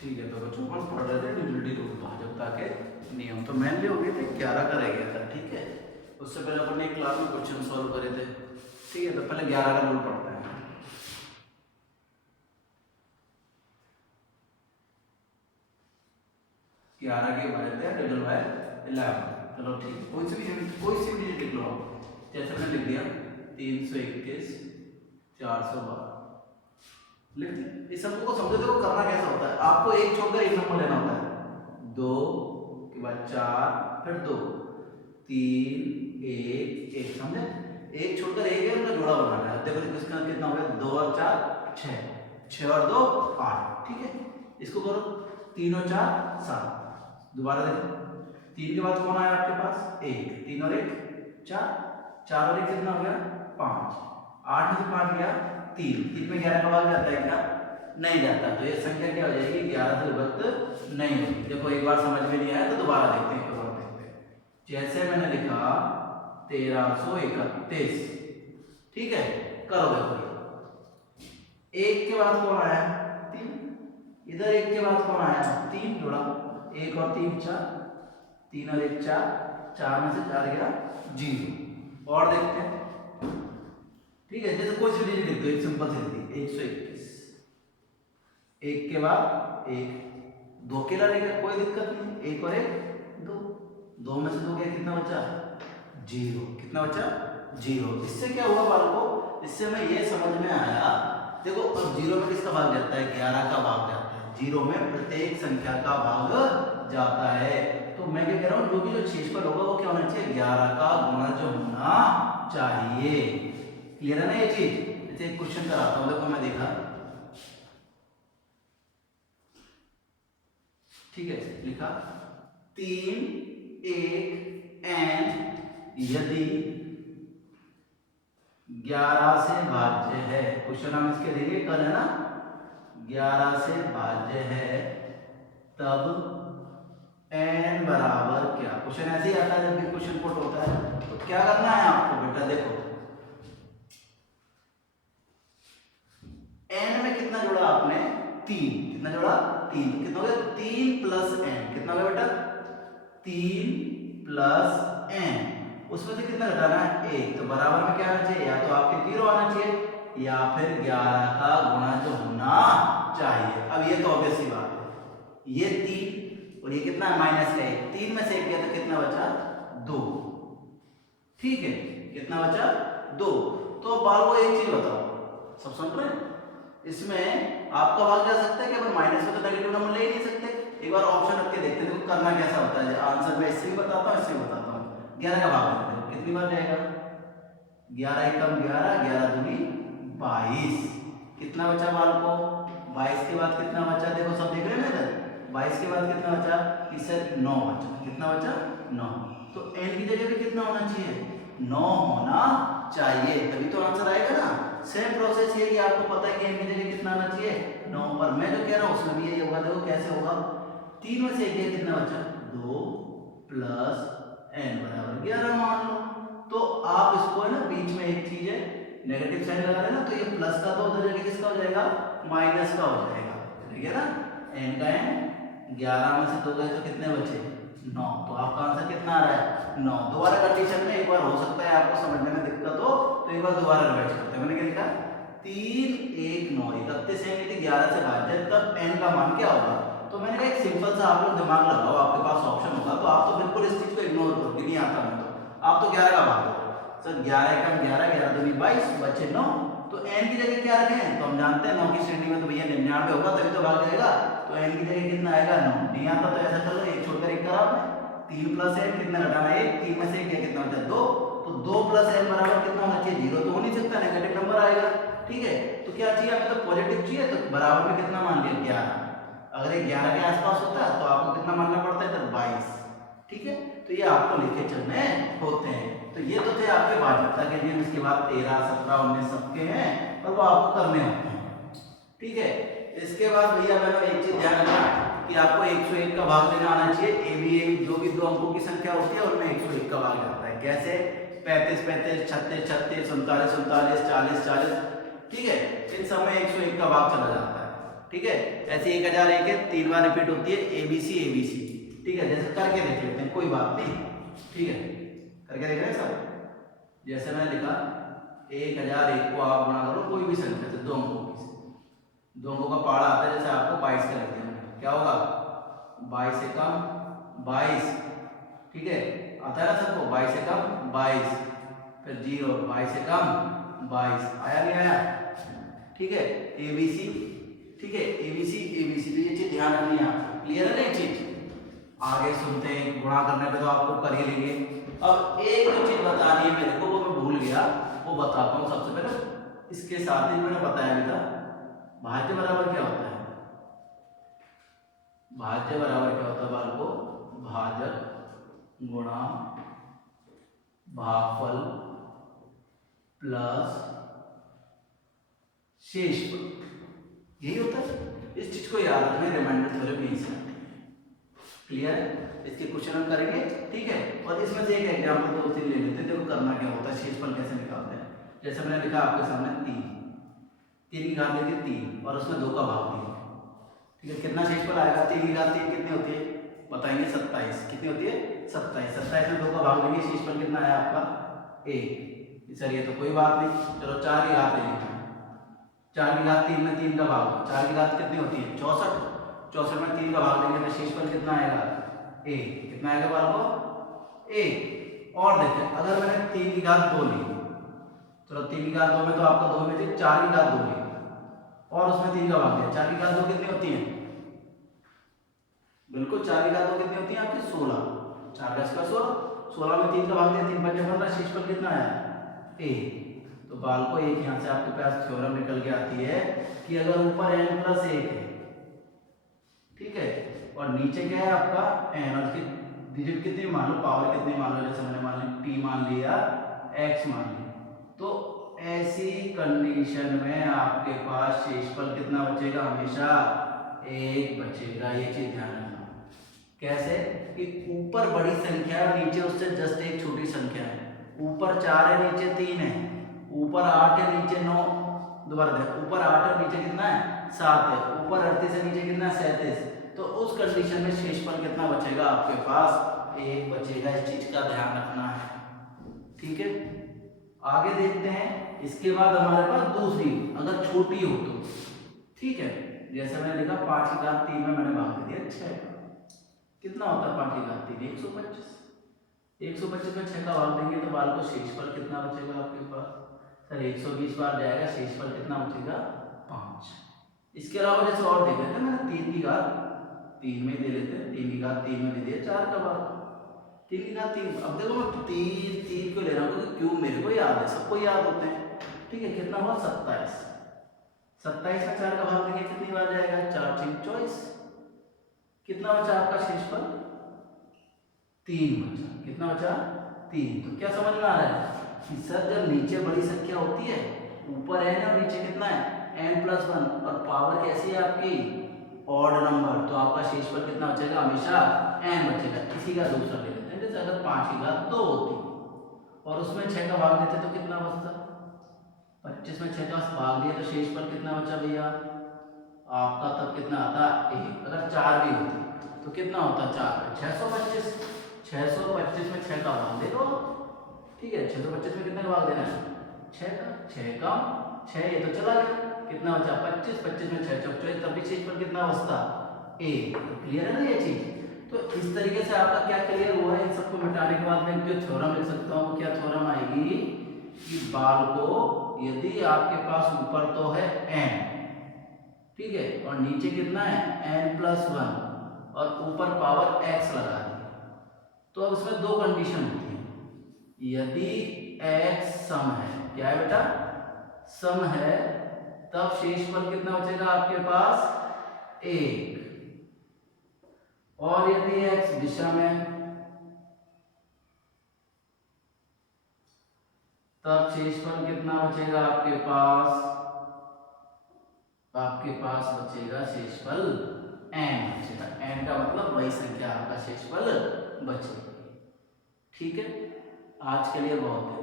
ठीक है, तो बच्चों अपन पढ़ रहे थे ड्यूलिटी रूल भाजकता के नियम। तो मेनली हो गए थे 11 का रह गया था। ठीक है, उससे पहले अपन ने क्लास में क्वेश्चन सॉल्व करे थे। ठीक है, तो पहले 11 का रूल पढ़ते हैं। 11 के भाजक है डिवाइडेड बाय 11। चलो ठीक, कोई सी भी डिजिट लिख लो आप। जैसे मैंने लिख दिया 321 412 लिख दिया। इस सब को समझो, देखो करना कैसा होता है। आपको एक छोड़कर एक नंबर लेना होता है, 2 के बाद 4 फिर 2 3 1 1, समझे? एक छोड़कर एक है, उनका जोड़ा बनाना है। देखो इसका कितना हो गया, 2 और 4 6, 6 और 2 8। ठीक है, इसको करो 3 और 4 7। दोबारा देखो 3 के बाद कौन आया आपके पास, 1, 3 और 1 4, 4 और 1 कितना हो गया 5, 8 में से 5 गया 3, 3 में 11 का भाग जाता है क्या, नहीं जाता। तो ये संख्या क्या हो जाएगी, 11 से विभक्त नहीं होगी। देखो एक बार समझ में नहीं आया तो दोबारा देखते हैं, एक बार देखते हैं। जैसे मैंने लिखा 1331, ठीक है, करो देखो एक के बाद कौन आया 3, इधर एक के बाद कौन आया 3 जोड़ा, 1 और 3 4, 3 और 1 4, 4 में से 4 गया 0। और देखते हैं, ठीक है, जैसे कोई सी डिजिट लिख दो, एक सिंपल सी लिखी 121, 1 के बाद 1, 2 अकेला रहेगा कोई दिक्कत नहीं, 1 और 1 2, 2 में से 2 गया कितना बचा 0, कितना बचा 0। इससे क्या हुआ बालकों, इससे हमें ये समझ में आया, देखो अब 0 में किसका भाग जाता है, 11 का भाग जाता है। 0 में प्रत्येक संख्या का भाग जाता है। तो मैं क्या कह रहा हूँ, जो भी जो शेषफल होगा वो क्या होना चाहिए, 11 का गुणा जो होना चाहिए। क्लियर है ना ये चीज? जैसे एक क्वेश्चन कराता हूँ, देखो मैं देखा, ठीक है, लिखा 3 1 एंड यदि 11 से भाज्य है, क्वेश्चन हम इसके देंगे कल, है ना, 11 से भाज्य है तब n बराबर क्या। क्वेश्चन ऐसे ही आता है जब भी क्वेश्चन पुट होता है। तो क्या करना है आपको बेटा, देखो n में कितना जोड़ा आपने 3, कितना जोड़ा 3, तो कितना हो गया 3 प्लस n, कितना हो गया बेटा 3 प्लस n, उसमें से कितना घटाना है 1। तो बराबर में क्या आना चाहिए, या तो आपके 0 आना चाहिए या फिर 11 का गुणा जो होना चाहिए। अब ये तो ऑब्वियस सी बात है, ये 3 और ये कितना है माइनस का 1, 3 में से 1 गया तो कितना बचा 2। ठीक है, कितना बचा 2। तो बाल को एक चीज बताओ, सब सुन रहे हैं, इसमें आपका भाग जा सकता है कि अपन माइनस में तो नेगेटिव नंबर ले ही नहीं सकते। एक बार ऑप्शन रख के देखते हैं, देखो करना कैसा होता है। आंसर मैं इससे भी बताता हूँ, इससे भी बताता हूँ। 11 का भाग देते हैं, कितनी बार जाएगा 11 एकम 11, 11 दूनी 22, कितना बचा बाल को 22 के बाद कितना बचा, देखो सब देख रहे हैं ना इधर, 22 के बाद कितना बचा, इसे 9 बचा, कितना बचा 9। तो n की जगह पे कितना होना चाहिए 9 होना चाहिए, तभी तो आंसर आएगा ना। सेम प्रोसेस है, ये आपको पता है कि n की जगह कितना आना चाहिए 9, पर मैं जो कह रहा हूँ उसमें भी यही होगा। देखो कैसे होगा, 3 में से 1 कितना बचा 2 प्लस n बराबर 11 मान लो। तो आप इसको है ना, बीच में एक चीज है नेगेटिव साइन लगा देना, तो ये प्लस का तो उधर जाके किसका हो जाएगा माइनस का हो जाएगा, ठीक है ना। n का n 11 में से 2 गए तो कितने बचे 9, तो आपका आंसर कितना आ रहा है 9। दोबारा कंडीशन में एक बार हो सकता है आपको समझने में दिक्कत हो, तो एक बार दोबारा रिवाइज करते हैं। मैंने क्या लिखा 3 1 9, 31 से 11 से भाज्य तब n का मान क्या होगा। तो मैंने कहा एक सिंपल सा आप लोग दिमाग लगाओ, आपके पास ऑप्शन होगा, तो आप तो बिल्कुल इस चीज को इग्नोर करोगे, नहीं आता मैं तो, आप तो 11 का भाग दो सर, 11 एकम 11, 11 दूनी 22, बचे 9। तो n की जगह क्या रखें, तो हम जानते हैं 9 की श्रेणी में तो भैया 99 होगा, तभी तो भाग जाएगा। तो n की जगह कितना आएगा 9, नहीं आता तो ऐसा कर लो, एक छोड़कर एक करा आपने, 3 प्लस n कितना घटाना 1, 3 में से 1 कितना बचा 2, तो 2 प्लस n बराबर कितना होना चाहिए 0, तो हो नहीं सकता, नेगेटिव नंबर आएगा। ठीक है, तो क्या चाहिए हमें, तो पॉजिटिव चाहिए, तो बराबर में कितना मान लिया 11। अगर ये 11 के आसपास होता है तो आपको कितना मानना पड़ता है, तो 22। ठीक है, तो ये आपको लिखे चलने होते हैं। तो ये तो थे आपके भाजकता के नियम, इसके बाद 13 17 19 सबके हैं, और वो आपको करने होते हैं। ठीक है, इसके बाद भैया मैंने एक चीज ध्यान रखना कि आपको 101 का भाग लेना आना चाहिए। ए बी जो भी 2 अंकों की संख्या होती है उनमें 101 का भाग जाता है। कैसे, 35 35, 36 36, 39 39, 40 40, ठीक है, इन सब में 101 का भाग चला जाता है। ठीक है। ऐसे 1001 है, 3 बार रिपीट होती है ABC ABC, ठीक है। जैसे करके देख लेते हैं, कोई बात नहीं, ठीक है, करके देख रहे हैं सब। जैसे मैंने लिखा 1001 को आप गुणा करो कोई भी संख्या से, 2 अंकों की से, 2 अंकों का पहाड़ा आता है, जैसे आपको 22 का लग दिया, क्या होगा 22 से कम 22, ठीक है, आता है ना सबको, 22 से कम 22, फिर 0, 22 से कम 22, आया नहीं आया, ठीक है। ABC, ठीक है, ABC ABC, तो ये चीज ध्यान रखनी है आपको, क्लियर है ना ये चीज। आगे सुनते हैं, गुणा करने पे तो आपको कर ही लेंगे। अब एक जो चीज बतानी है मेरे को, वो मैं भूल गया, वो बताता हूँ सबसे पहले। इसके साथ ही मैंने बताया भी था, भाज्य बराबर क्या होता है, भाज्य बराबर क्या होता है बालको, भाजक गुणा भागफल प्लस शेषफल, यही होता है। इस चीज को याद रखना, रिमाइंडर थ्योरम यही से आती है, क्लियर है। इसके क्वेश्चन हम करेंगे, ठीक है। और इसमें से एक एग्जांपल 2-3 ले लेते हैं, देखो करना क्या होता है, शेषफल कैसे निकालते हैं। जैसे मैंने लिखा आपके सामने 3 की घात लेके 3 और उसमें 2 का भाग दिया, ठीक है। कितना शेषफल आएगा, 3 की घात 3 कितनी होती है बताएंगे, 27, कितनी होती है 27, 27 में 2 का भाग देंगे, शेषफल कितना आया आपका 1। सर ये तो कोई बात नहीं, चलो 4 की घात ले लेंगे, 4 की घात 3 में 3 का भाग, 4 की घात कितनी होती है 64, 64 में 3 का भाग देंगे तो शेषफल कितना आएगा 1, कितना आएगा बालको 1। और देखें अगर मैंने 3 की घात 2 ली, चलो 3 की घात 2 में तो आपका 2 में से 4 की घात 2 ली और उसमें 3 का भाग दिया, 4 की घात 2 कितनी होती है, बिल्कुल 4 की घात 2 कितनी होती है आपकी 16, 4 का स्क्वायर 16, 16 में 3 का भाग दिया, 3 पंजे 15, शेषफल कितना आया 1। तो बालको एक यहाँ से आपके पास थ्योरम निकल के आती है कि अगर ऊपर n+1 है, ठीक है, और नीचे क्या है आपका n, और इसकी डिजिट कितनी मान लो, पावर कितनी मान लो, जैसे मैंने मान ली p मान लिया, x मान लिया, तो ऐसी कंडीशन में आपके पास शेषफल कितना बचेगा, हमेशा 1 बचेगा। ये चीज ध्यान रखना। कैसे कि ऊपर बड़ी संख्या है, नीचे उससे जस्ट एक छोटी संख्या है, ऊपर 4 है नीचे 3 है, ऊपर 8 है नीचे 9, दोबारा देखो, ऊपर 8 है नीचे कितना है 7 है, ऊपर 38 है नीचे कितना है 37, तो उस कंडीशन में शेषफल कितना बचेगा आपके पास 1 बचेगा। इस चीज का ध्यान रखना है, ठीक है। आगे देखते हैं, इसके बाद हमारे पास दूसरी, अगर छोटी हो तो, ठीक है, जैसे मैंने लिखा 5 की घात 3 में मैंने भाग दिया 6 का, कितना होता है 5 की घात 3 125, 125 में 6 का भाग देंगे तो बाल को शेषफल कितना बचेगा आपके पास, सर 120 बार जाएगा, शेषफल कितना बचेगा 5। इसके अलावा जैसे और देख लेते हैं, मैंने 3 की घात 3 में दे लेते हैं, 3 की घात 3 में दे दिया 4 का भाग, 3 की घात 3, अब देखो मैं 3 को ले रहा हूँ क्योंकि क्यूब मेरे को याद है, सबको याद होते हैं, ठीक है। कितना हुआ 27, 27 में 4 का भाग देंगे कितनी बार जाएगा 4 6 24, कितना बचा आपका शेषफल 3 बचा, कितना बचा 3। तो क्या समझ में आ रहा है कि सर जब नीचे बड़ी संख्या होती है, ऊपर n और नीचे कितना है n+1 और पावर कैसी है आपकी ऑड नंबर, तो आपका शेषफल कितना बचेगा हमेशा n बचेगा। इसी का दूसरा ले लेते हैं, जैसे अगर 5 की घात 2 होती और उसमें 6 का भाग देते तो कितना बचता, 25 में 6 का भाग दिया तो शेषफल कितना बचा भैया आपका, तब कितना आता 1। अगर 4 भी होती तो कितना होता 4 625, 625 में 6 का भाग दे दो, ठीक है। 625 में कितने का भाग देना है 6 का, 6 का 6, ये तो चला गया, कितना बचा 25, 25 में 6 24, तब भी शेषफल कितना बचता 1। क्लियर है ना ये चीज। तो इस तरीके से आपका क्या क्लियर हुआ है, इन सबको मिटाने के बाद मैं जो थ्योरम लिख सकता हूँ, क्या थ्योरम आएगी कि बाल को यदि आपके पास ऊपर तो है n, ठीक है, और नीचे कितना है n+1 और ऊपर पावर x लगा दी, तो अब इसमें 2 कंडीशन होती है, यदि x सम है, क्या है बेटा सम है, तब शेषफल कितना बचेगा आपके पास 1, और यदि x विषम है तब शेषफल कितना बचेगा आपके पास बचेगा शेषफल n बचेगा, n का मतलब वही संख्या आपका शेषफल बचेगी, ठीक है। आज के लिए बहुत है।